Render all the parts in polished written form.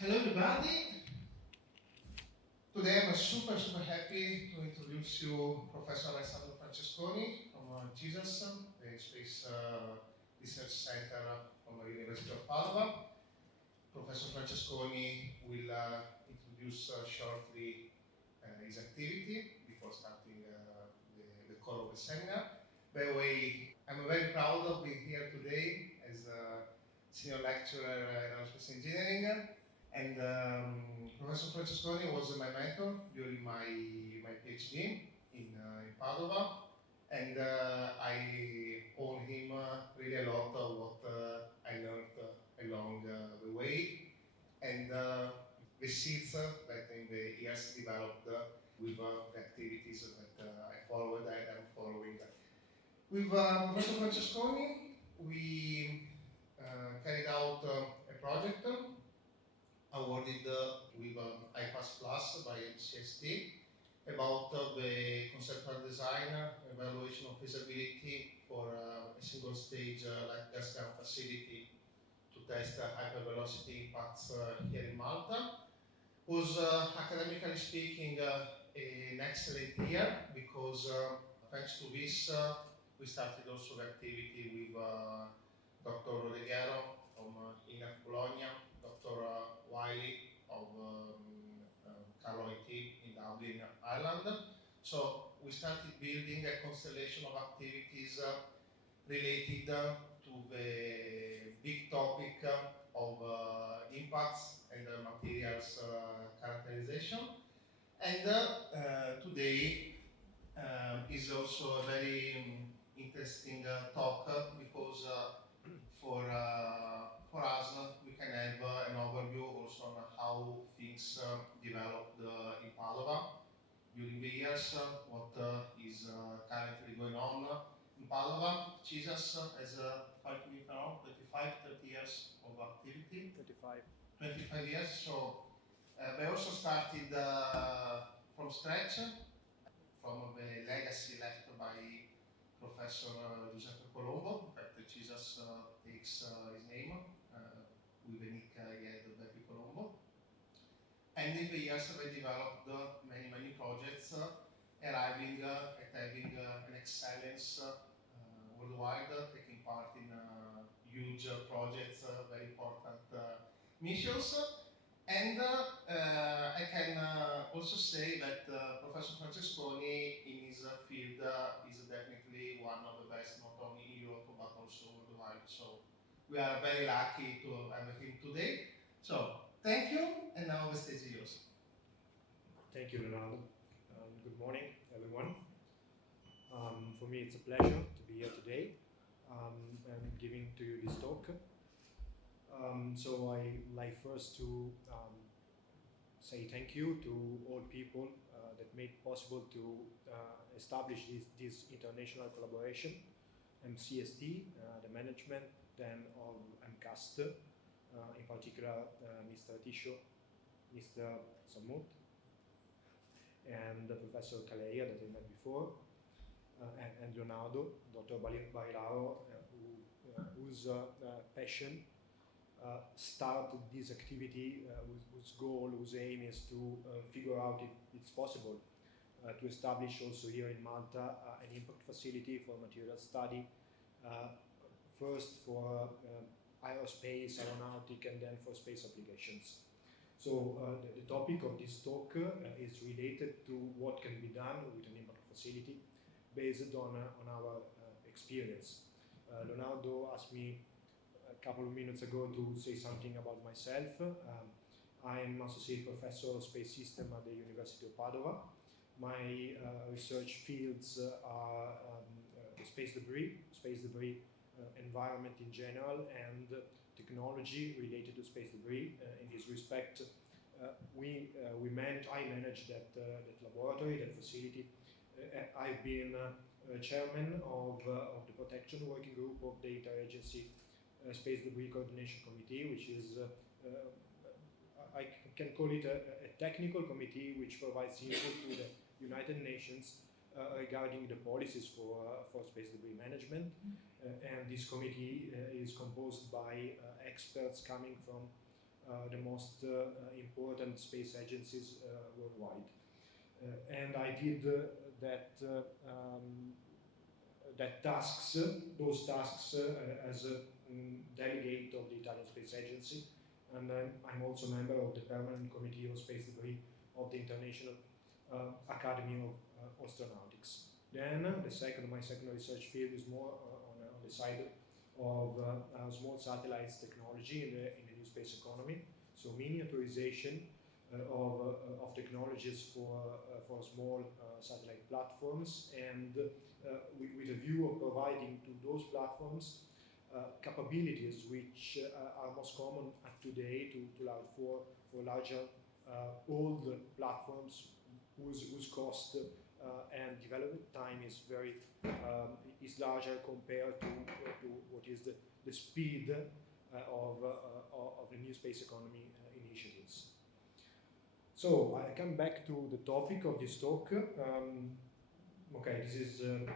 Hello everybody. Today I'm super happy to introduce you Professor Alessandro Francesconi from CISAS, the Space Research Center from the University of Padova. Professor Francesconi will introduce shortly his activity before starting the core of the seminar. By the way, I'm very proud of being here today as a senior lecturer in Aerospace Engineering. And Professor Francesconi was my mentor during my PhD in Padova, and I owe him really a lot of what I learned along the way, and the seeds that in the years developed with the activities that I followed and I'm following. With Professor Francesconi, we carried out a project awarded with IPAS Plus by MCST about the conceptual design, evaluation of feasibility for a single stage Lightness Gun facility to test hypervelocity impacts here in Malta. Was academically speaking an excellent year because thanks to this we started also the activity with Dr. Barilaro from INAF Bologna, Dr. Wiley of Carlo IT in Dublin, Ireland. So we started building a constellation of activities related to the big topic of impacts and materials characterization. And today is also a very interesting talk because for us we can have an overview also on how things developed in Padova during the years, what is currently going on in Padova. CISAS has 25, 30 years of activity. 25 years, so they also started from scratch, from the legacy left by Professor Giuseppe Colombo. In fact, CISAS takes his name with the nick he had Beppe Colombo. And in the years they developed many projects, arriving at having an excellence worldwide, taking part in huge projects, very important missions. And I can also say that Professor Francesconi in his field is definitely one of the best, not only in Europe but also worldwide. So we are very lucky to have him today. So thank you, and now the stage is yours. Thank you, Leonardo. Good morning, everyone. For me, it's a pleasure to be here today and giving to you this talk. So I like first to say thank you to all people that made it possible to establish this international collaboration, MCST, the management, then of MCAST, in particular Mr. Tiscio, Mr. Samut, and Professor Caleia that I met before, and Leonardo, Dr. Barilaro, whose passion started this activity, whose goal, whose aim is to figure out if it's possible to establish also here in Malta an impact facility for material study, first for aerospace, aeronautic, and then for space applications. So the topic of this talk is related to what can be done with an impact facility based on our experience. Leonardo asked me a couple of minutes ago to say something about myself. I am Associate Professor of Space System at the University of Padova. My research fields are space debris, environment in general, and technology related to space debris. In this respect, I manage that laboratory, that facility. I've been chairman of the protection working group of the Interagency Space Debris Coordination Committee, which is, I can call it a technical committee which provides input to the United Nations regarding the policies for space debris management. And this committee is composed by experts coming from the most important space agencies worldwide. And I did those tasks as a delegate of the Italian Space Agency, and I'm also a member of the Permanent Committee of Space Debris of the International Academy of Astronautics. Then my second research field is more on the side of small satellites technology in the new space economy, so miniaturization of technologies for small satellite platforms, and with a view of providing to those platforms capabilities which are most common today for larger old platforms whose cost and development time is is larger compared to what is the speed of the new space economy initiatives. So I come back to the topic of this talk. Okay, this is an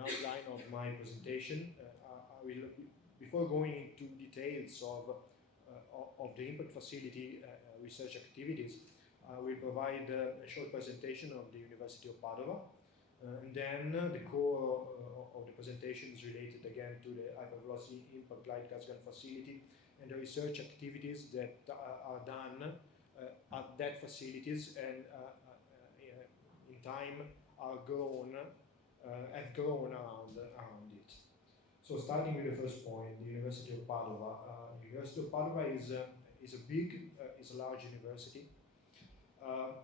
outline of my presentation. I will, before going into details of the impact facility research activities, I will provide a short presentation of the University of Padova, and then the core of the presentation is related again to the Hypervelocity Impact Light Gas Gun facility and the research activities that are done at that facilities and in time have grown around it. So starting with the first point, the University of Padova. The University of Padova is a large university.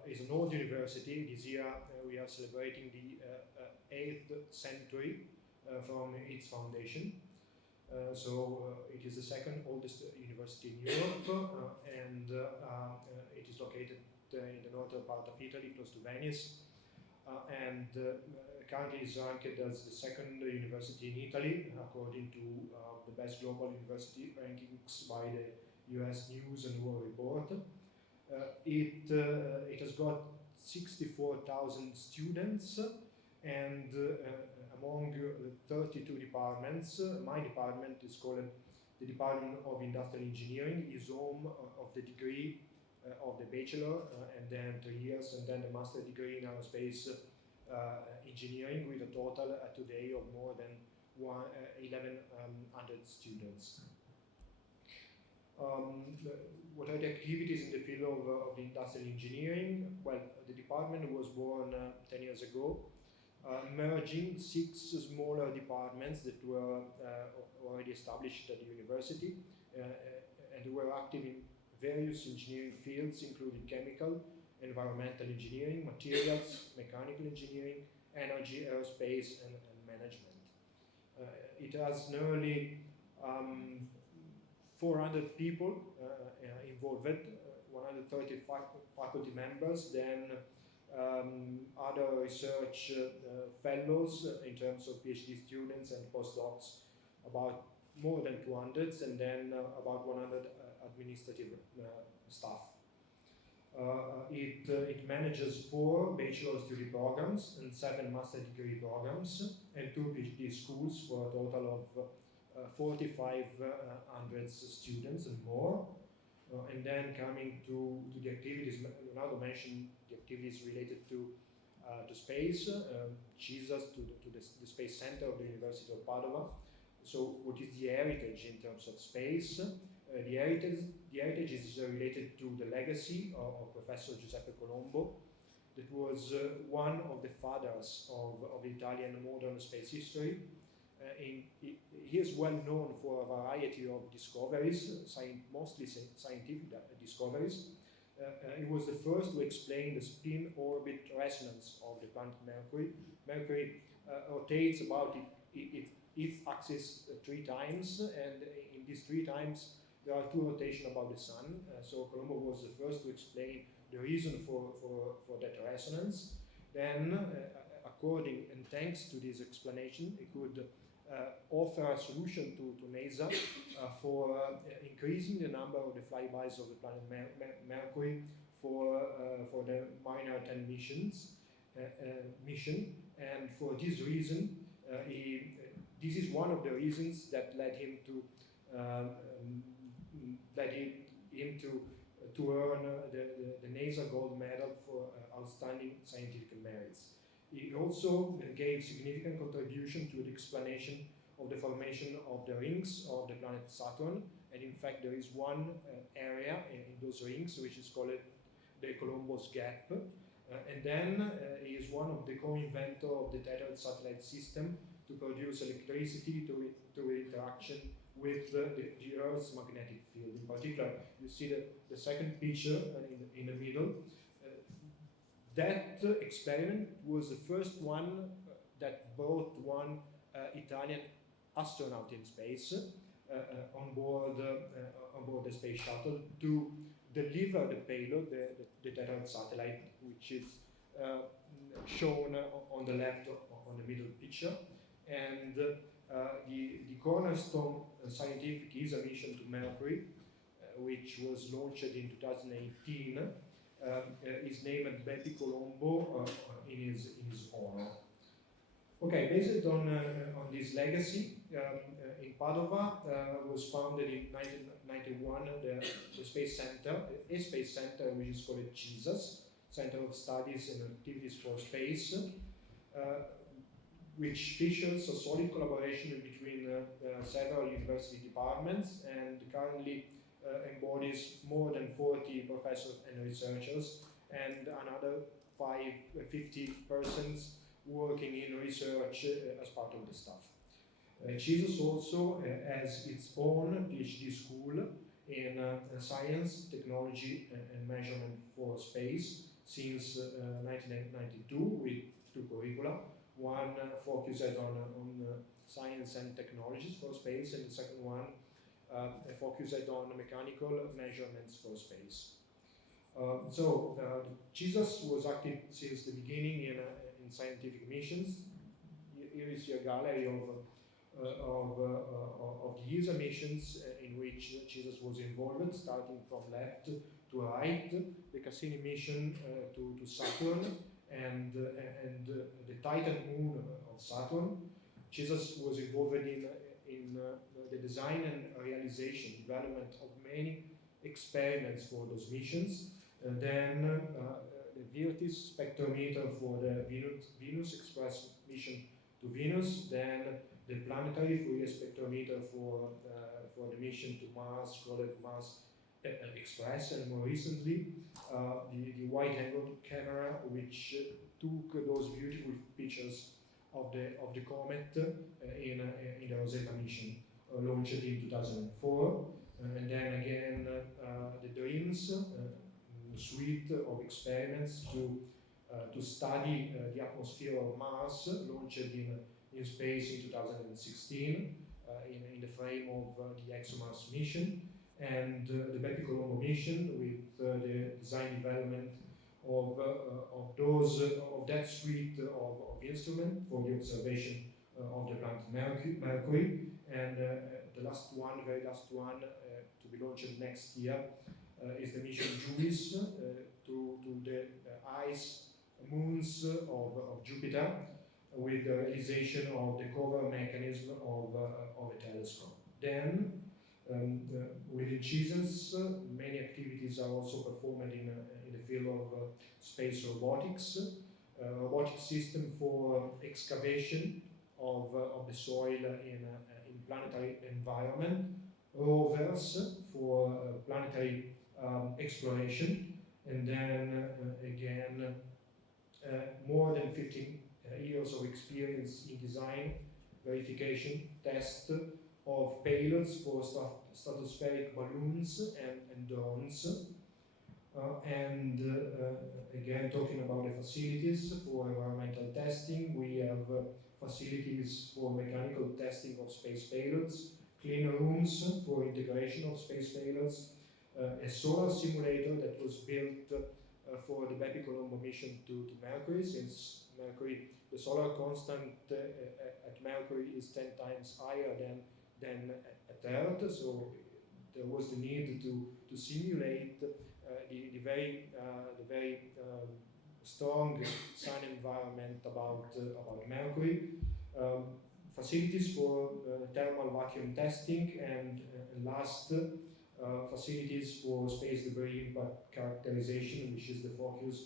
It's an old university. This year we are celebrating the 8th century from its foundation. It is the second oldest university in Europe, and it is located in the northern part of Italy, close to Venice, and currently is ranked as the second university in Italy, according to the best global university rankings by the US News and World Report. It has got 64,000 students, and among 32 departments, my department is called the Department of Industrial Engineering, is home of the degree of the bachelor, and then 3 years, and then the master degree in Aerospace Engineering, with a total today of more than 1,100 students. What are the activities in the field of industrial engineering? Well, the department was born 10 years ago, merging 6 smaller departments that were already established at the university, and were active in various engineering fields, including chemical, environmental engineering, materials, mechanical engineering, energy, aerospace, and management. It has nearly 400 people involved, 130 faculty members, then other research fellows in terms of PhD students and postdocs, about more than 200, and then about 100 administrative staff. It manages 4 bachelor's degree programs and 7 master degree programs and 2 PhD schools for a total of 4,500 students and more. And then coming to the activities, Leonardo mentioned the activities related to space, CISAS, to the Space Center of the University of Padova. So what is the heritage in terms of space? The heritage is related to the legacy of Professor Giuseppe Colombo, that was one of the fathers of Italian modern space history. He is well known for a variety of discoveries, mostly scientific discoveries. He was the first to explain the spin-orbit resonance of the planet Mercury. Mercury rotates about its axis 3 times, and in these 3 times there are 2 rotations about the Sun. So Colombo was the first to explain the reason for that resonance. Then, according and thanks to this explanation, he could offer a solution to NASA for increasing the number of the flybys of the planet Mercury for the Minor 10 mission. And for this reason, this is one of the reasons that led him to him to earn the NASA Gold Medal for outstanding scientific merits. He also gave significant contribution to the explanation of the formation of the rings of the planet Saturn, and in fact there is one area in those rings which is called the Columbus Gap, and then he is one of the co-inventor of the tethered satellite system to produce electricity through interaction with the Earth's magnetic field. In particular, you see the second picture in the middle. That experiment was the first one that brought one Italian astronaut in space on board the Space Shuttle to deliver the payload, the tethered satellite, which is shown on the left on the middle picture. And the cornerstone scientific ESA mission to Mercury, which was launched in 2018, is named Bepi Colombo in his honor. Okay, based on this legacy, in Padova was founded in 1991 the Space Center, a space center which is called CISAS, Center of Studies and Activities for Space, which features a solid collaboration between several university departments and currently embodies more than 40 professors and researchers and another 50 persons working in research as part of the staff. CISAS also has its own PhD school in science, technology and measurement for space since 1992 with two curricula. One focused on science and technologies for space, and the second one focused on mechanical measurements for space. CISAS was active since the beginning in scientific missions. Here is a gallery of the ESA missions in which CISAS was involved, starting from left to right, the Cassini mission to Saturn, and the Titan moon of Saturn. CISAS was involved in the design and realization, development of many experiments for those missions. And then the Virtus spectrometer for the Venus Express mission to Venus, then the planetary Fourier spectrometer for the mission to Mars, called Mars Express, and more recently the wide-angle camera, which took those beautiful pictures of the comet in the Rosetta mission, launched in 2004, and then again the DREAMS suite of experiments to study the atmosphere of Mars, launched in space in 2016 in the frame of the ExoMars mission, and the Bepi Colombo mission with the design development of that suite of instruments for the observation of the planet Mercury, and the last one, very last one, to be launched next year, is the mission JUICE to the ice moons of Jupiter, with the realization of the cover mechanism of a telescope. Then, within CISAS, many activities are also performed in the field of space robotics, robotic system for excavation of the soil in planetary environment, rovers for planetary exploration, and then again more than 15 years of experience in design, verification, test of payloads for stratospheric balloons and drones. Again, talking about the facilities for environmental testing, we have facilities for mechanical testing of space payloads, clean rooms for integration of space payloads, a solar simulator that was built for the Bepi Colombo mission to Mercury, since Mercury, the solar constant at Mercury is 10 times higher than at Earth, so there was the need to simulate the very strong sun environment about Mercury. Facilities for thermal vacuum testing, and last, facilities for space debris impact characterization, which is the focus.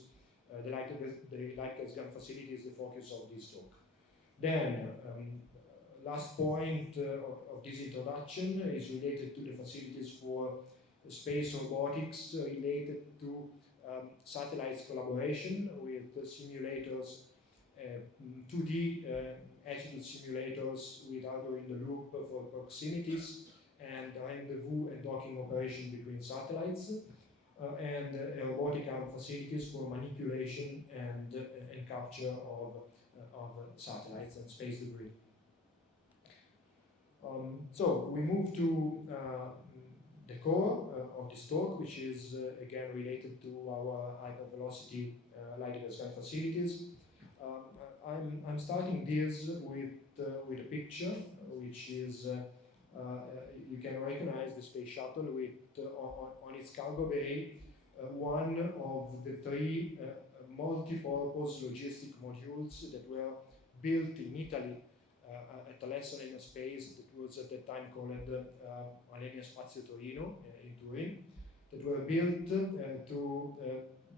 The Lightness Gun facility is the focus of this talk. Then, last point of this introduction is related to the facilities for space robotics related to satellites collaboration with simulators, 2D attitude simulators with hardware in the loop for proximities and rendezvous and docking operation between satellites, and robotic arm facilities for manipulation and capture of satellites and space debris. So we move to the core of this talk, which is again related to our hypervelocity Lightness Gun facilities. I'm starting this with a picture, which is you can recognize the Space Shuttle with on its cargo bay one of the three multi-purpose logistic modules that were built in Italy at Alessandro Space, that was at that time called Alenia Spazio Torino in Turin, that were built to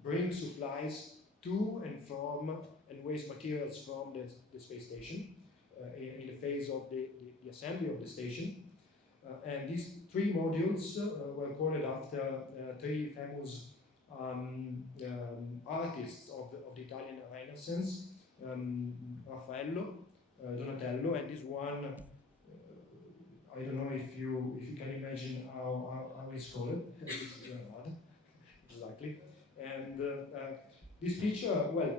bring supplies to and from and waste materials from the space station in the phase of the assembly of the station. And these three modules were called after three famous artists of the Italian Renaissance, Raffaello, Donatello, and this one, I don't know if you can imagine how it's called. This is Leonardo, exactly. And this picture, well,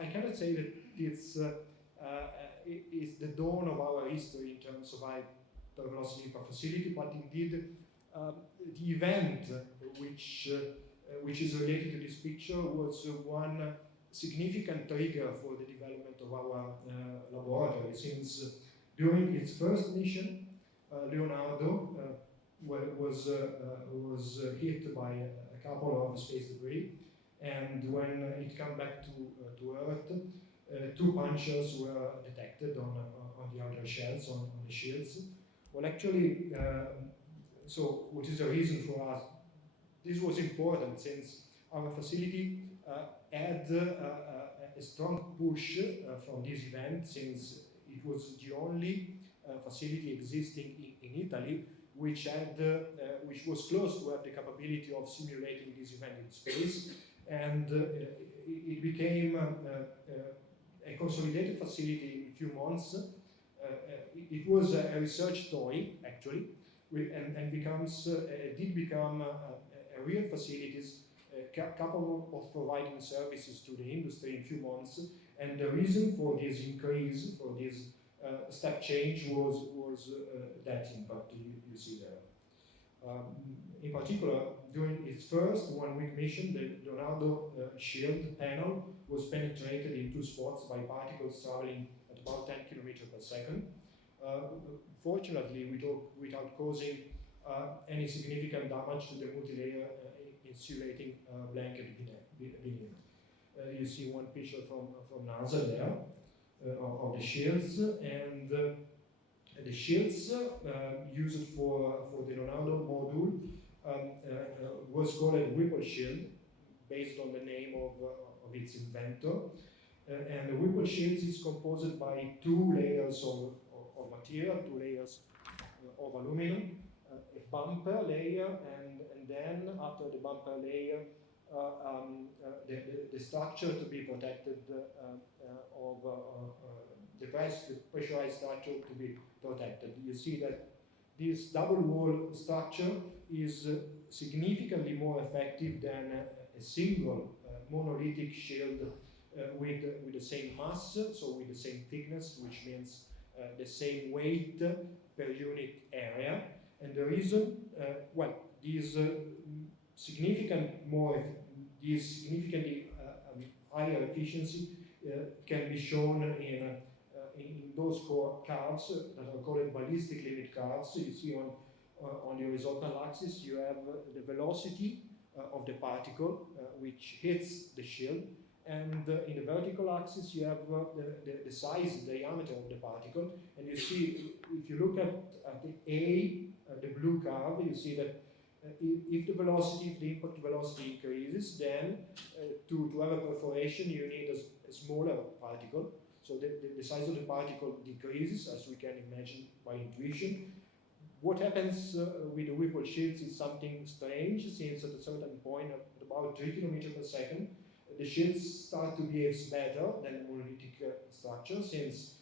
I cannot say that it's the dawn of our history in terms of hypervelocity impact facility, but indeed the event which is related to this picture was one significant trigger for the development of our laboratory, since during its first mission, Leonardo was hit by a couple of space debris, and when it came back to Earth, two punctures were detected on the outer shells, on the shields. Well, actually, so what is the reason for us? This was important since our facility had a strong push from this event, since it was the only facility existing in Italy which was close to have the capability of simulating this event in space, and it became a consolidated facility in a few months. It was a research toy, actually, and did become a real facilities capable of providing services to the industry in a few months. And the reason for this increase, for this step change, was that impact you see there. In particular, during its first one-week mission, the Leonardo shield panel was penetrated in two spots by particles traveling at about 10 km per second. Fortunately, without causing any significant damage to the multi-layer insulating blanket beneath. You see one picture from NASA there of the shields, and the shields used for the Leonardo module was called a Whipple shield, based on the name of its inventor. And the Whipple shield is composed by two layers of material, two layers of aluminum, a bumper layer, and then after the bumper layer, the structure to be protected the pressurized structure to be protected. You see that this double wall structure is significantly more effective than a single monolithic shield with the same mass, so with the same thickness, which means the same weight per unit area. And the reason, this significantly higher efficiency can be shown in those curves that are called ballistic limit curves. So you see on the horizontal axis you have the velocity of the particle which hits the shield, and in the vertical axis you have the size, the diameter of the particle. And you see, if you look at the blue curve, you see that if the velocity, if the impact velocity increases, then to have a perforation you need a smaller particle. So the size of the particle decreases, as we can imagine by intuition. What happens with the Whipple shields is something strange, since at a certain point, at about 3 km per second, the shields start to behave better than monolithic structure, since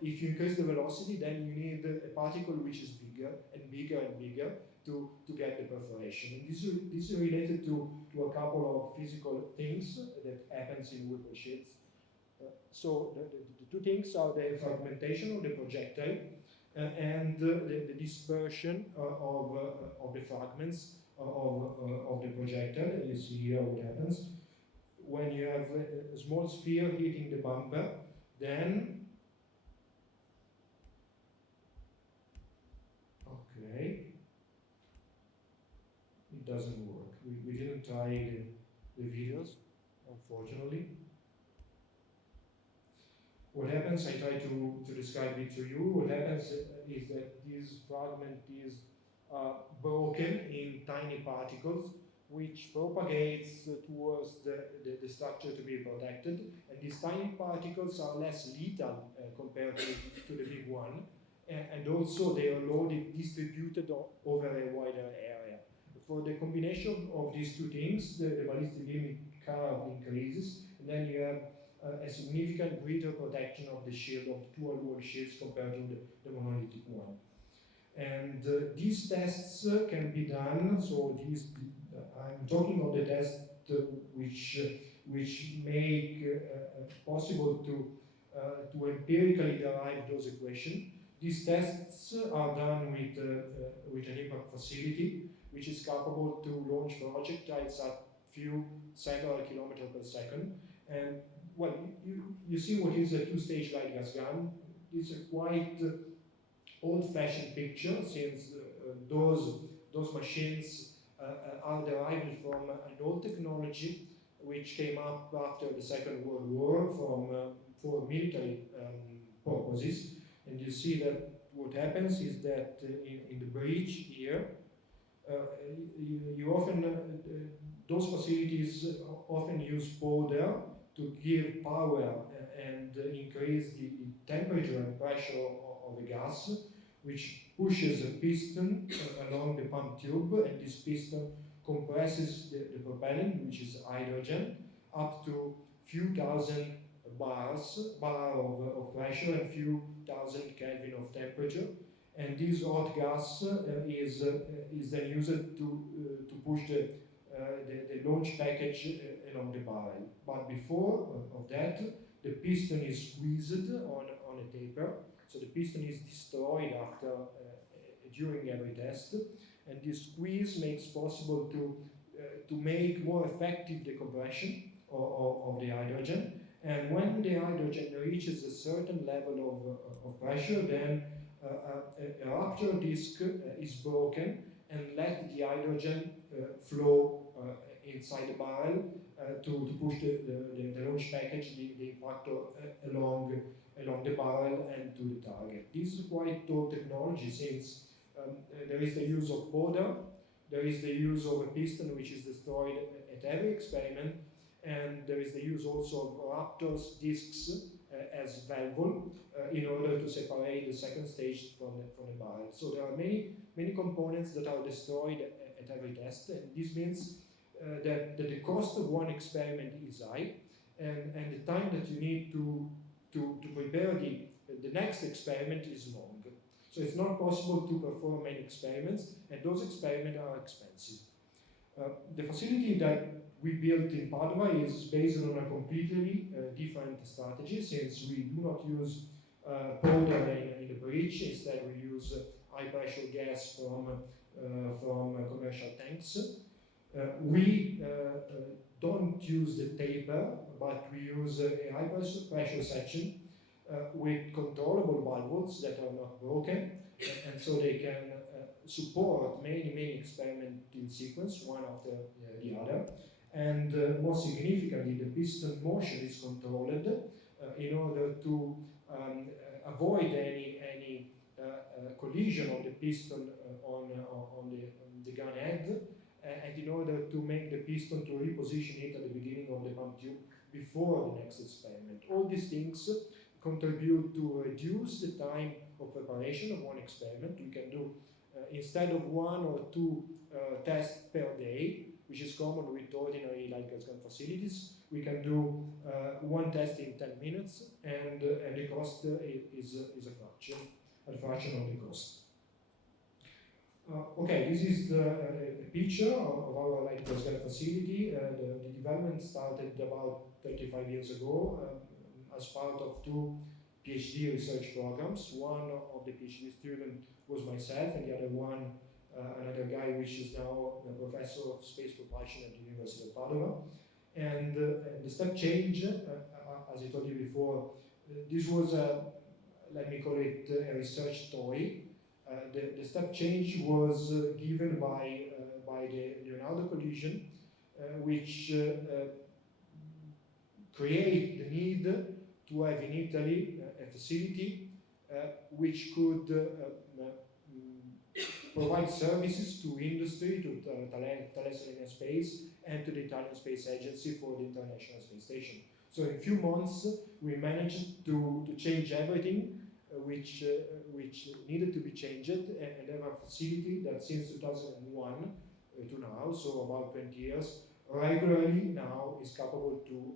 if you increase the velocity, then you need a particle which is bigger and bigger and bigger to get the perforation. And this is related to a couple of physical things that happens in Whipple shields. So the two things are the fragmentation of the projectile and the dispersion of the fragments of the projectile. You see here what happens when you have a small sphere hitting the bumper. Then, okay, it doesn't work. We didn't try the videos, unfortunately. What happens, I try to describe it to you. What happens is that this fragment is broken in tiny particles, which propagates towards the structure to be protected. And these tiny particles are less lethal compared to the big one. And also they are loaded, distributed over a wider area. For the combination of these two things, the ballistic limit curve increases, and then you have a significant greater protection of the shield, of the dual-wall shields, compared to the monolithic one. And these tests can be done, so these, I'm talking of the tests which make possible to empirically derive those equations. These tests are done with an impact facility, which is capable to launch projectiles at several kilometers per second. And well, you see what is a two-stage light gas gun. It's a quite old-fashioned picture, since those machines are derived from an old technology which came up after the Second World War for military purposes. And you see that what happens is that in the breech here, you often those facilities often use powder to give power and increase the temperature and pressure of the gas, which pushes a piston along the pump tube, and this piston compresses the propellant, which is hydrogen, up to few thousand bar of pressure and few thousand Kelvin of temperature. And this hot gas is then used to push the launch package along the barrel. But before of that, the piston is squeezed on a taper, so the piston is destroyed after during every test, and this squeeze makes possible to make more effective the compression of the hydrogen. And when the hydrogen reaches a certain level of pressure, then a rupture disc is broken and let the hydrogen flow inside the barrel to push the launch package, the impactor, along the barrel and to the target. This is quite old technology, since there is the use of powder, there is the use of a piston which is destroyed at every experiment, and there is the use also of raptors discs as valve in order to separate the second stage from the barrel. So there are many components that are destroyed at every test, and this means that the cost of one experiment is high, and the time that you need to prepare the next experiment is long. So it's not possible to perform many experiments, and those experiments are expensive. The facility that we built in Padova is based on a completely different strategy, since we do not use powder in the breech. Instead, we use high-pressure gas from commercial tanks. We don't use the taper, but we use a high-pressure section with controllable valves that are not broken, and so they can support many experiments in sequence, one after the other. And more significantly, the piston motion is controlled in order to avoid any collision of the piston on the gun head, and in order to make the piston to reposition it at the beginning of the pump tube before the next experiment. All these things contribute to reduce the time of preparation of one experiment. We can do, instead of 1 or 2 tests per day, which is common with ordinary Lightness Gun facilities, we can do 1 test in 10 minutes, and the cost is a fraction of the cost. Okay, this is a picture of our Lightness Gun facility. The development started about 35 years ago as part of 2 PhD research programs. One of the PhD students was myself, and the other one, another guy, which is now a professor of space propulsion at the University of Padova. And the step change, as I told you before, this was let me call it a research toy. The step change was given by the Leonardo collision, which create the need to have in Italy a facility which could provide services to industry, to Thales Space, and to the Italian Space Agency for the International Space Station. So in a few months, we managed to change everything which needed to be changed, and have a facility that since 2001 to now, so about 20 years, regularly now is capable to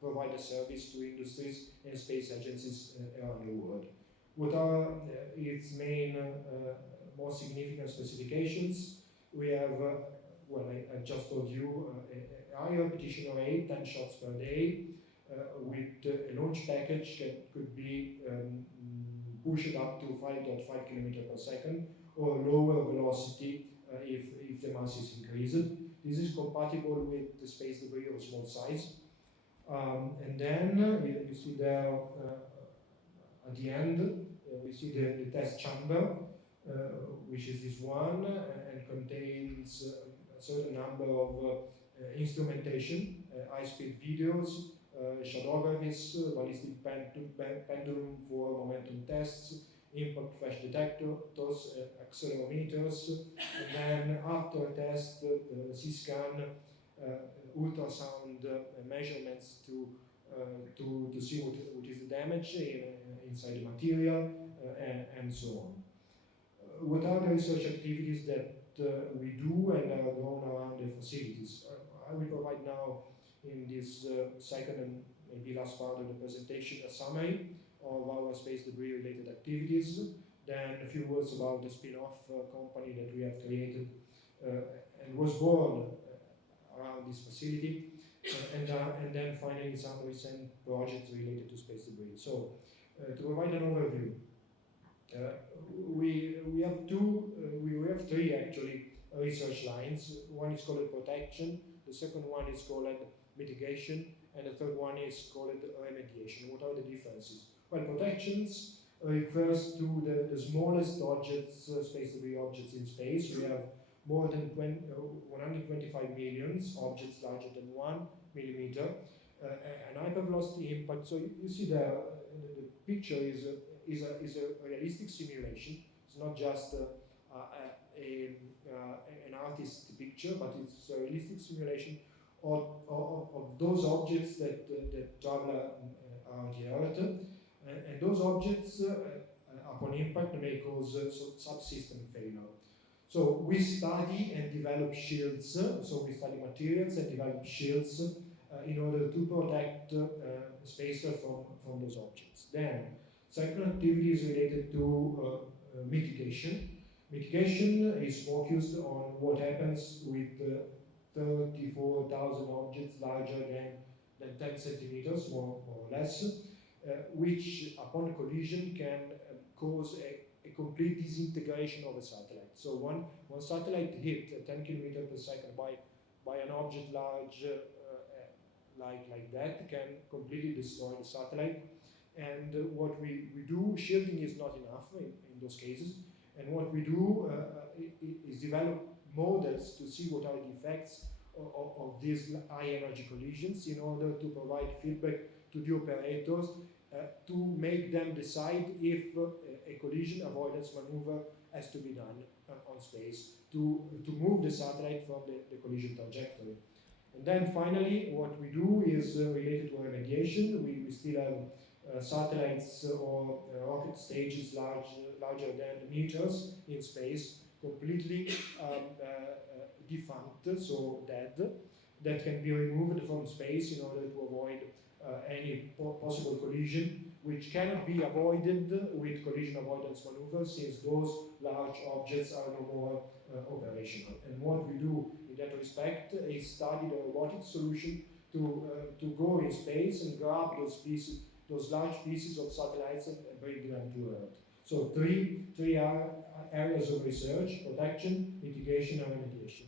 provide a service to industries and space agencies around the world. What are its main most significant specifications? We have, well, I just told you, a high repetition rate, 10 shots per day, with a launch package that could be pushed up to 5.5 km per second, or lower velocity if the mass is increased. This is compatible with the space debris of small size. And then you see there at the end, we see the test chamber, which is this one, and contains a certain number of instrumentation, high-speed videos, shadowgraphies, ballistic pendulum for momentum tests, impact flash detectors, accelerometers, and then after test, C-scan, ultrasound measurements to see what is the damage inside the material, and so on. What are the research activities that we do and are going around the facilities? I will provide now in this second and maybe last part of the presentation a summary of our space debris related activities, then a few words about the spin-off company that we have created and was born around this facility, and then finally some recent projects related to space debris. So to provide an overview, we have 3 actually research lines. One is called protection, the second one is called mitigation, and the third one is called remediation. What are the differences? Well, protections refers to the smallest objects, space debris objects in space. We have more than 125 million objects larger than 1 millimeter, an hypervelocity impact. So you see there, the picture is a realistic simulation. It's not just an artist's picture, but it's a realistic simulation of those objects that travel around the Earth. And those objects, upon impact, may cause subsystem failure. So we study and develop shields, so we study materials and develop shields in order to protect spacecraft from those objects. Then, second activity is related to mitigation. Mitigation is focused on what happens with 34,000 objects larger than 10 centimeters, more or less, which upon collision can cause a complete disintegration of a satellite. So one satellite hit at 10 kilometers per second by an object large like that can completely destroy the satellite. And what we do, shielding is not enough in those cases. And what we do is develop models to see what are the effects of these high energy collisions in order to provide feedback to the operators to make them decide if a collision avoidance maneuver has to be done on space to move the satellite from the collision trajectory. And then finally, what we do is related to remediation. We still have satellites or rocket stages larger than meters in space, completely defunct, so dead, that can be removed from space in order to avoid any possible collision, which cannot be avoided with collision avoidance maneuvers, since those large objects are no more operational. And what we do in that respect is study the robotic solution to go in space and grab those pieces, those large pieces of satellites, and bring them to Earth. So three areas of research: protection, mitigation, and remediation.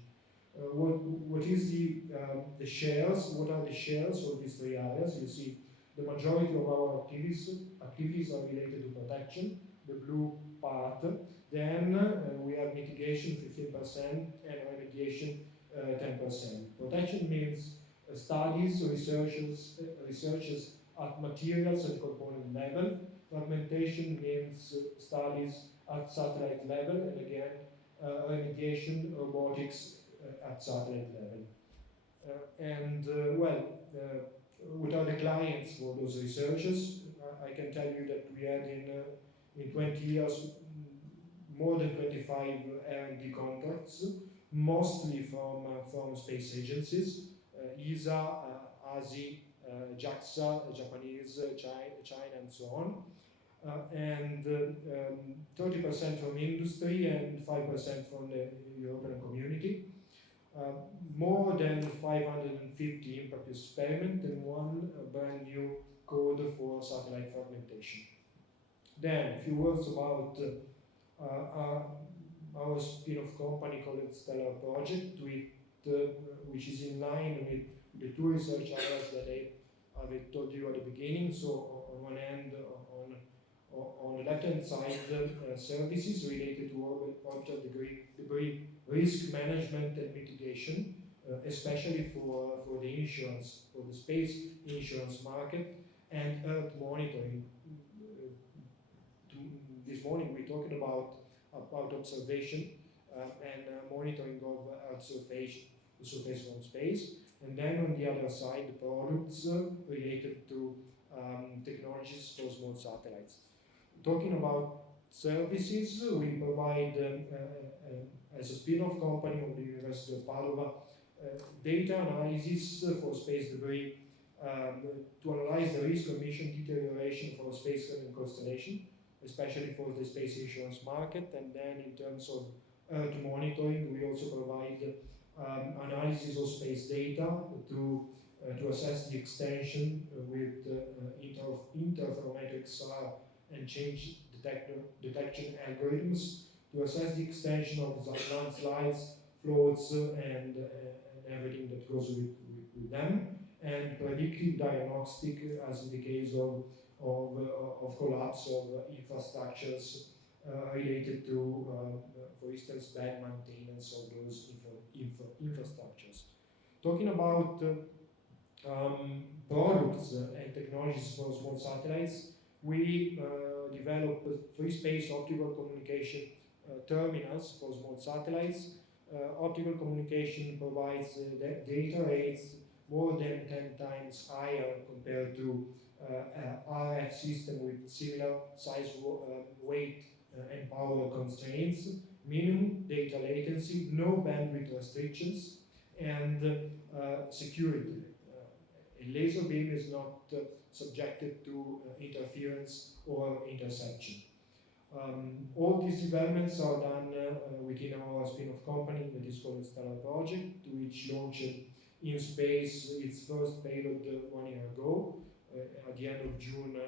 What is the shares? What are the shares of these three areas? You see, the majority of our activities are related to protection, the blue part. Then we have mitigation 15% and remediation 10%. Protection means studies, researches at materials and component level. Fragmentation means studies at satellite level, and again, remediation, robotics at satellite level. What are the clients for those researchers? I can tell you that we had in 20 years more than 25 R&D contracts, mostly from space agencies, ESA, ASI, JAXA, Japanese, China, and so on. 30% from industry and 5% from the European community. More than 550 impact experiments and one brand new code for satellite fragmentation. Then, a few words about our spin-off company called Stellar Project, which is in line with the two research areas that I told you at the beginning. So on one end, on the left-hand side, services related to orbital debris risk management and mitigation, especially for the insurance, for the space insurance market, and Earth monitoring. This morning we talked about observation and monitoring of Earth surface from space, and then on the other side, the products related to technologies for small satellites. Talking about services, we provide, as a spin-off company of the University of Padova, data analysis for space debris to analyze the risk of mission deterioration for a space constellation, especially for the space insurance market. And then in terms of Earth monitoring, we also provide analysis of space data to assess the extension with interferometric SAR and change detection algorithms, to assess the extension of landslides, floats, and everything that goes with them, and predictive diagnostic, as in the case of collapse of infrastructures related to, for instance, bad maintenance of those infrastructures. Talking about products and technologies for small satellites, we develop free space optical communication terminals for small satellites. Optical communication provides data rates more than 10 times higher compared to RF system with similar size, weight, and power constraints, minimum data latency, no bandwidth restrictions, and security. A laser beam is not subjected to interference or interception. All these developments are done within our spin-off company that is called Stellar Project, which launched in space its first payload 1 year ago, at the end of June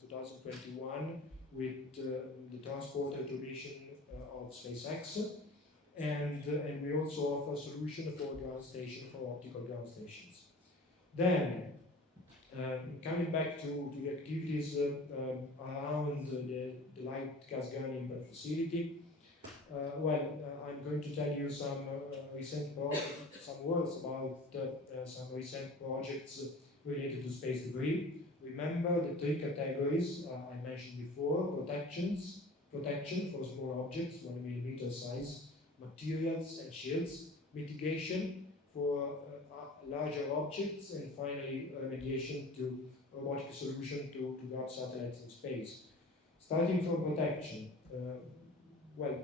2021, with the transporter to mission of SpaceX. And we also offer a solution for ground station, for optical ground stations. Then, coming back to the activities around the Lightness Gun impact facility, I'm going to tell you some words about some recent projects related to space debris. Remember the three categories I mentioned before: protection, protection for small objects, 1 millimeter size, materials and shields, mitigation for larger objects, and finally remediation to robotic solution to guard satellites in space. Starting from protection, well,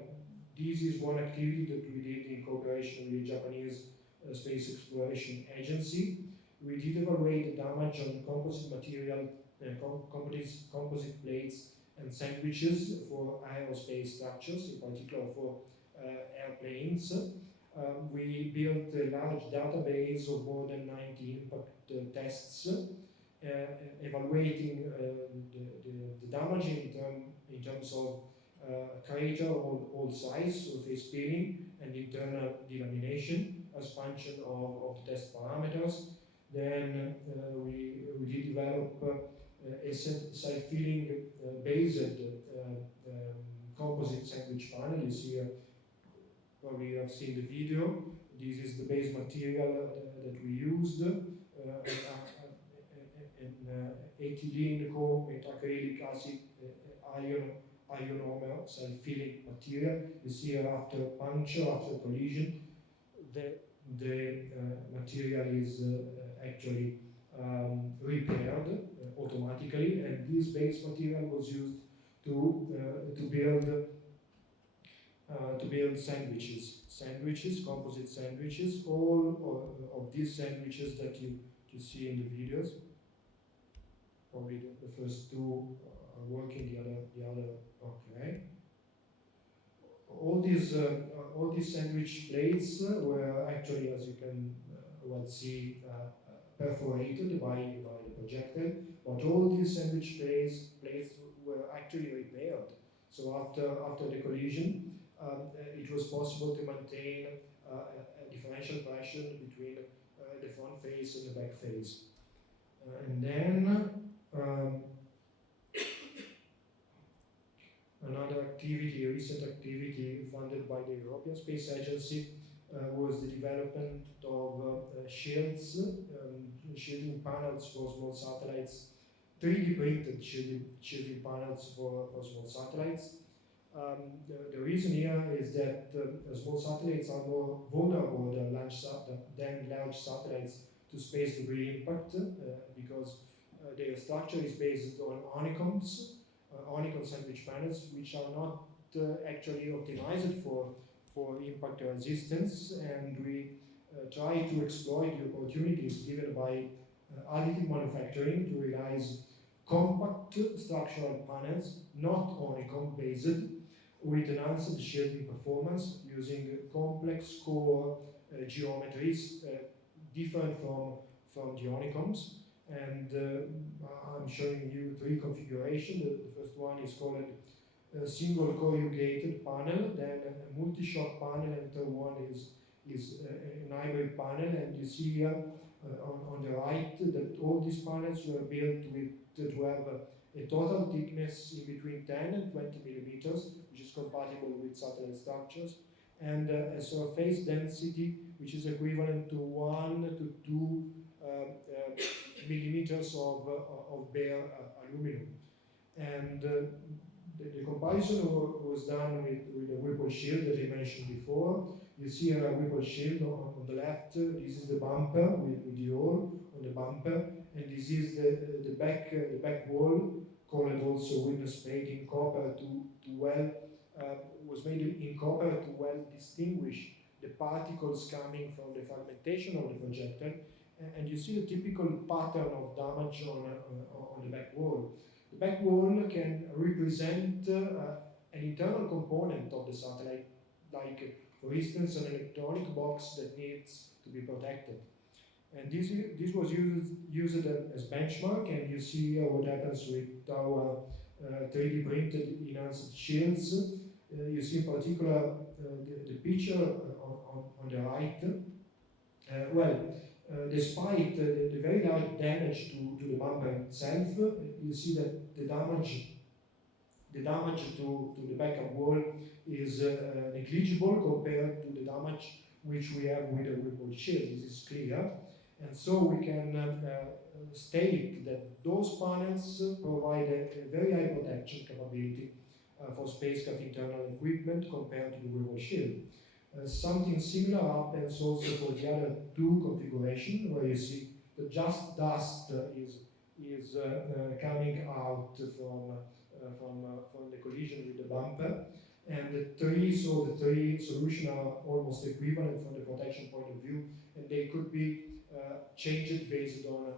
this is one activity that we did in cooperation with the Japanese Space Exploration Agency. We did evaluate the damage on composite material, composite plates and sandwiches for aerospace structures, in particular for airplanes. We built a large database of more than 90 impact tests, evaluating the damage in terms of crater all size, surface peeling, and internal delamination as function of the test parameters. Then we did develop a self-filling based composite sandwich panel. You see here, probably you have seen the video. This is the base material that we used, ethylene co-methacrylic acid ionomer self-filling material. You see here after puncture, after collision, the material is actually repaired automatically, and this base material was used to build sandwiches, composite sandwiches. All of these sandwiches that you see in the videos. Probably the first two are working, the other okay. All these sandwich plates were actually, as you can well see, perforated by the projectile, but all these sandwich plates were actually repaired. So after the collision, it was possible to maintain a differential pressure between the front face and the back face. And then another activity, a recent activity funded by the European Space Agency, was the development of shields, shielding panels for small satellites, 3D printed shielding panels for small satellites. The reason here is that small satellites are more vulnerable than large satellites to space debris impact because their structure is based on honeycomb sandwich panels, which are not actually optimized for impact resistance, and we try to exploit the opportunities given by additive manufacturing to realize compact structural panels, not honeycomb based, with enhanced shielding performance using complex core geometries different from the honeycombs. And I'm showing you 3 configurations. The first one is called a single corrugated panel, then a multi-shock panel, and the third one is an hybrid panel. And you see here on the right that all these panels were built to have a total thickness in between 10 and 20 millimeters, which is compatible with satellite structures, and a surface density which is equivalent to 1 to 2 millimeters of bare aluminum. And the comparison was done with the Whipple shield that I mentioned before. You see a Whipple shield on the left. This is the bumper with the hole on the bumper, and this is the back wall, called also witness plate in copper was made in copper to well distinguish the particles coming from the fragmentation of the projectile. And you see the typical pattern of damage on the back wall. The back wall can represent an internal component of the satellite, like, for instance, an electronic box that needs to be protected. And this was used as benchmark, and you see what happens with our 3D printed enhanced shields. You see in particular the picture on the right. Despite the very large damage to the bumper itself, you see that the damage to the backup wall is negligible compared to the damage which we have with the Whipple shield. This is clear. And so we can state that those panels provide a very high protection capability for spacecraft internal equipment compared to the wheel shield. Something similar happens also for the other two configurations, where you see the just dust is coming out from the collision with the bumper, and the three solutions are almost equivalent from the protection point of view, and they could be changed based on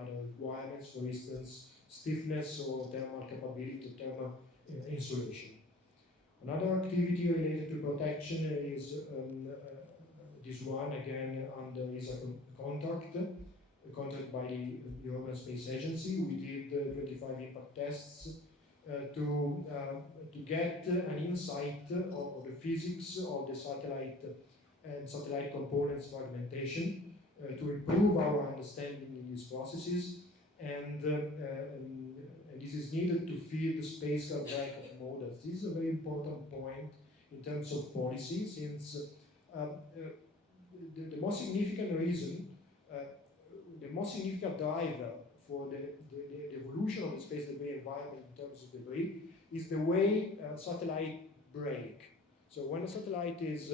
other requirements, for instance, stiffness or thermal capability, thermal insulation. Another activity related to protection is this one, again, is a contract by the European Space Agency. We did 25 impact tests to get an insight of the physics of the satellite and satellite components fragmentation, to improve our understanding in these processes, and this is needed to feed the spacecraft backup models. This is a very important point in terms of policy, since the most significant reason, the most significant driver for the evolution of the space debris environment in terms of debris is the way satellite break. So when a satellite is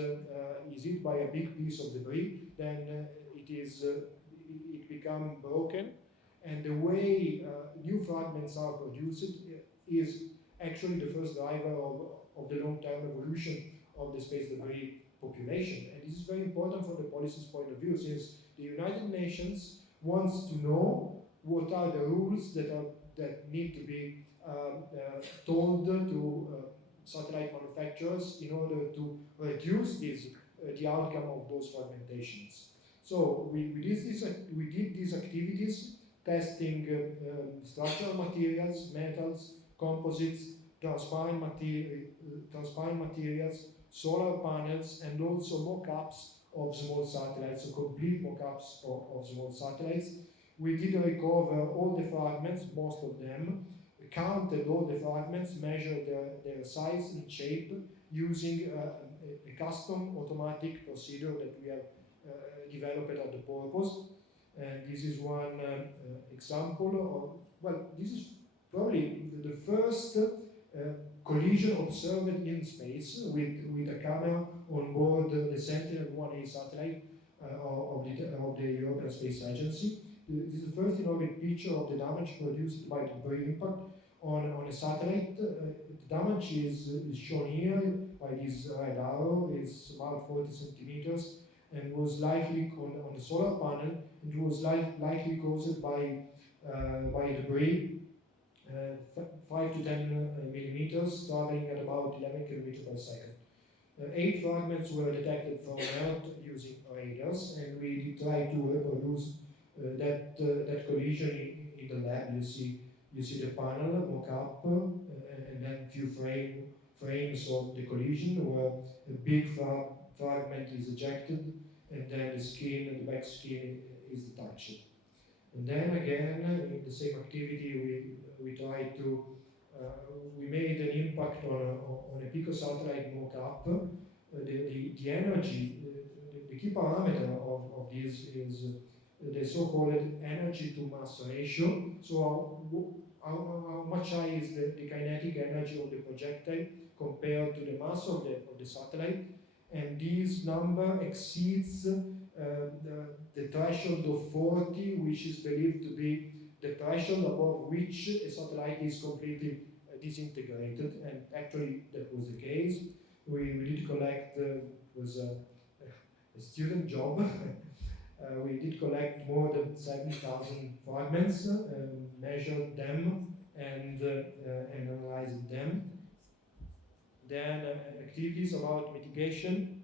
hit by a big piece of debris, then it becomes broken, and the way new fragments are produced is actually the first driver of the long-term evolution of the space debris population. And this is very important from the policy's point of view, since the United Nations wants to know what are the rules that need to be told to satellite manufacturers in order to reduce the outcome of those fragmentations. So we did these activities testing structural materials, metals, composites, transparent materials, solar panels, and also mock-ups of small satellites, so complete mock-ups of small satellites. We did recover all the fragments, most of them, counted all the fragments, measured their size and shape using a custom automatic procedure that we have developed at the purpose. And this is one example of, well, this is probably the first collision observed in space with a camera on board the Sentinel-1A satellite of the European Space Agency. This is the first in-orbit picture of the damage produced by debris impact on a satellite. The damage is shown here by this red arrow. It's about 40 centimeters and was likely on the solar panel. It was likely caused by debris, 5 to 10 millimeters, traveling at about 11 kilometers per second. 8 fragments were detected from Earth using radars, and we tried to reproduce that collision in the lab. You see the panel mock-up, and then a few frames of the collision where a big fragment is ejected, and then the back skin is detached. And then again, in the same activity, we tried to, we made an impact on a picosatellite mock-up. The energy, the key parameter of this is the so-called energy to mass ratio. So how much high is the kinetic energy of the projectile compared to the mass of the satellite? And this number exceeds the threshold of 40, which is believed to be the threshold above which a satellite is completely disintegrated, and actually that was the case. We did collect, was a student job, we did collect more than 7,000 fragments, measured them, and analyzed them. Then activities about mitigation.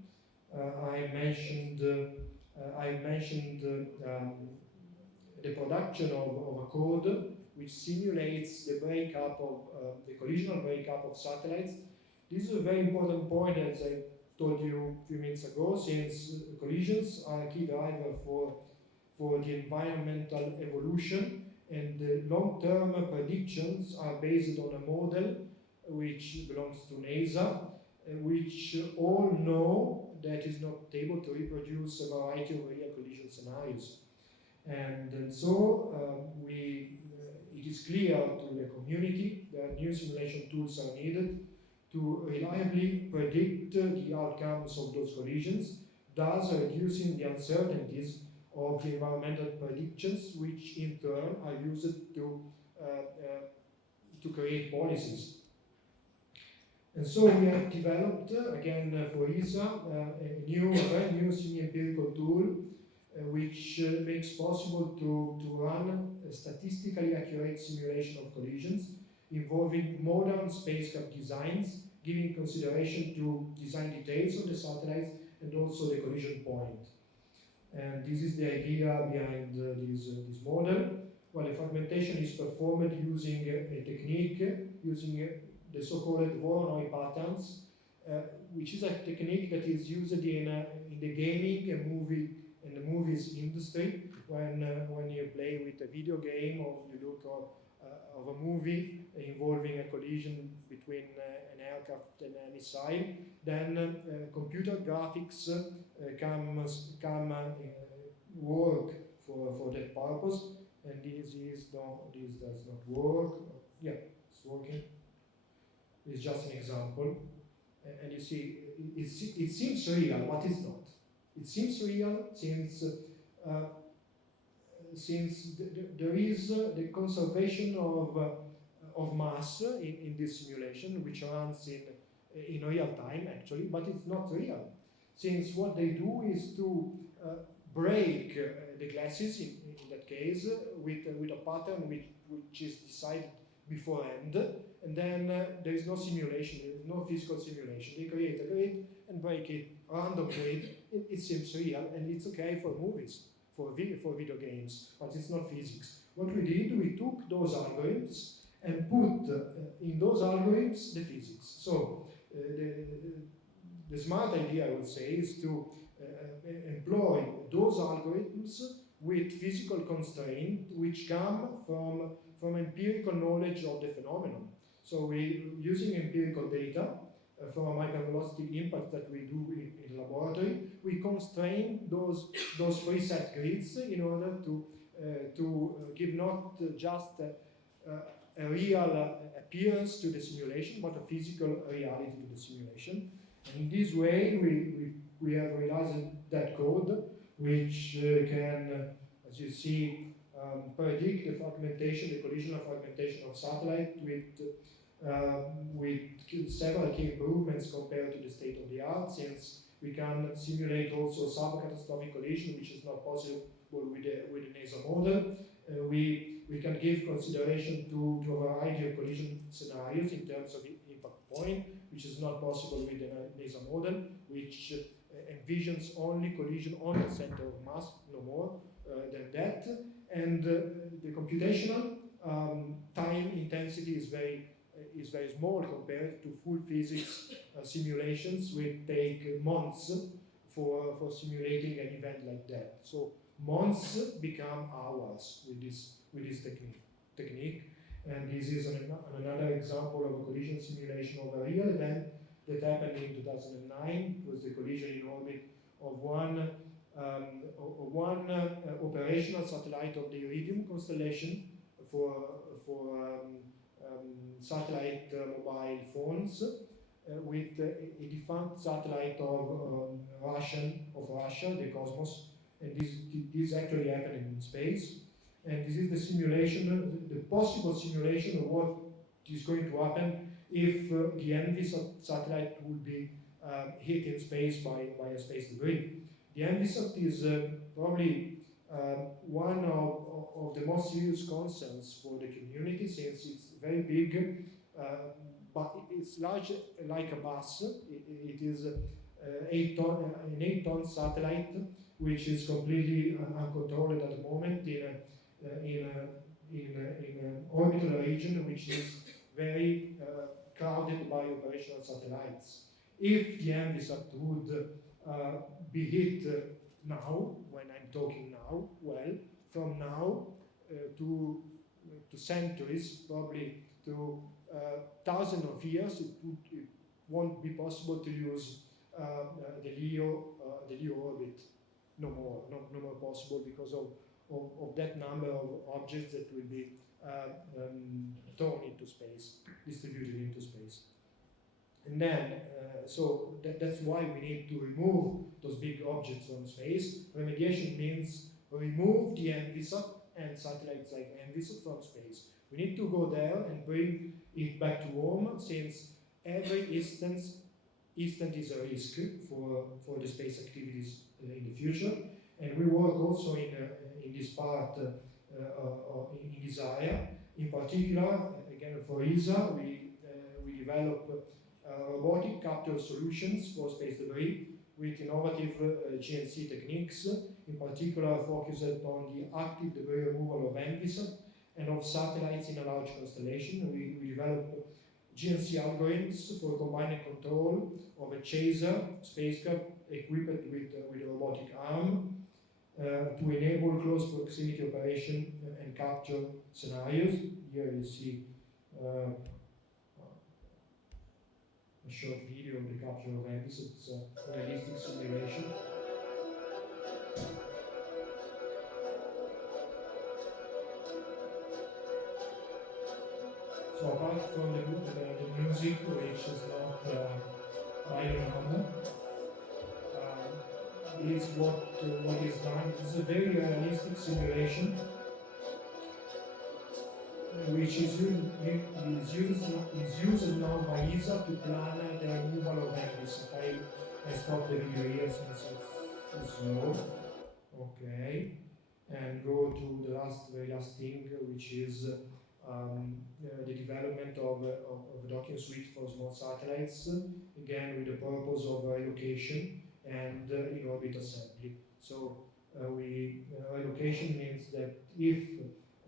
I mentioned the production of a code which simulates the breakup of the collisional breakup of satellites. This is a very important point, as I told you a few minutes ago, since collisions are a key driver for the environmental evolution, and the long-term predictions are based on a model which belongs to NASA, which all know that is not able to reproduce a variety of real collision scenarios. And so it is clear to the community that new simulation tools are needed to reliably predict the outcomes of those collisions, thus reducing the uncertainties of the environmental predictions, which in turn are used to create policies. And so we have developed, again for ESA, a very new semi-empirical tool which makes possible to run a statistically accurate simulation of collisions involving modern spacecraft designs, giving consideration to design details of the satellites and also the collision point. And this is the idea behind this model. Well, the fragmentation is performed using a technique, using the so-called Voronoi patterns, which is a technique that is used in the gaming and the movies industry. When you play with a video game or you look of a movie involving a collision between an aircraft and a missile, then computer graphics work for that purpose, and this does not work. Yeah, it's working. It's just an example, and you see, it seems real, but it's not. It seems real since there is the conservation of mass in this simulation, which runs in real time actually, but it's not real, since what they do is to break the glasses in that case with a pattern which is decided beforehand, and then there is no simulation, there is no physical simulation. They create a grid and break it, random grid. It seems real, and it's okay for movies, for video games, but it's not physics. What we did, we took those algorithms and put in those algorithms the physics. So the smart idea, I would say, is to employ those algorithms with physical constraints which come from empirical knowledge of the phenomenon. So we're using empirical data from a hypervelocity impact that we do in the laboratory. We constrain those preset grids in order to give not just a real appearance to the simulation, but a physical reality to the simulation. And in this way, we have realized that code, which can, as you see, predict the fragmentation, the collisional fragmentation of satellite with several key improvements compared to the state of the art, since we can simulate also subcatastrophic collision, which is not possible with the NASA model. We can give consideration to a variety of collision scenarios in terms of impact point, which is not possible with the NASA model, which envisions only collision on the center of mass, no more than that. And the computational time intensity is very small compared to full physics simulations, which take months for simulating an event like that. So months become hours with this technique. And this is another example of a collision simulation of a real event that happened in 2009. It was the collision in orbit of one operational satellite of the Iridium constellation for satellite mobile phones with a defunct satellite of Russia, the Cosmos, and this actually happened in space. And this is the simulation, the possible simulation of what is going to happen if the ENVI satellite would be hit in space by a space debris. The ENVISAT is probably one of the most serious concerns for the community, since it's very big, but it's large like a bus. It is an 8-ton satellite, which is completely uncontrolled at the moment in an orbital region which is very crowded by operational satellites. If the ENVISAT would be hit now, when I'm talking now, well, from now to centuries, probably to thousands of years, it won't be possible to use the LEO orbit. No more possible, because of that number of objects that will be thrown into space, distributed into space. And then, so that's why we need to remove those big objects from space. Remediation means remove the MVSAT and satellites like MVSAT from space. We need to go there and bring it back to home, since every instant is a risk for the space activities in the future. And we work also in this part, in this area. In particular, again for ESA, we develop robotic capture solutions for space debris with innovative GNC techniques, in particular focused on the active debris removal of MVSAT and of satellites in a large constellation. We develop GNC algorithms for combined control of a chaser spacecraft equipped with a robotic arm to enable close proximity operation and capture scenarios. Here you see a short video of the capture of MVSAT. It's a realistic simulation. So apart from the music, which is not by Leonardo, is what is done. It's a very realistic simulation, which is used now by ESA to plan the removal of MVSAT. I stopped the video here since it's slow. Okay, and go to the very last thing, which is the development of a docking suite for small satellites, again with the purpose of relocation and in-orbit assembly. So relocation means that if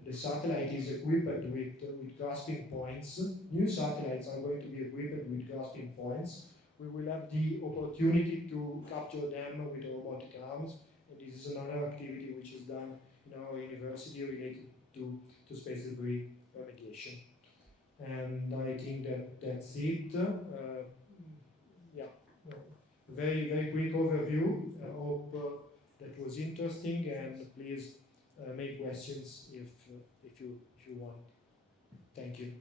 the satellite is equipped with grasping points, new satellites are going to be equipped with grasping points. We will have the opportunity to capture them with robotic arms, and this is another activity which is done in our university related to space debris remediation. And I think that's it. Very, very quick overview. I hope that was interesting, and please make questions if you want. Thank you.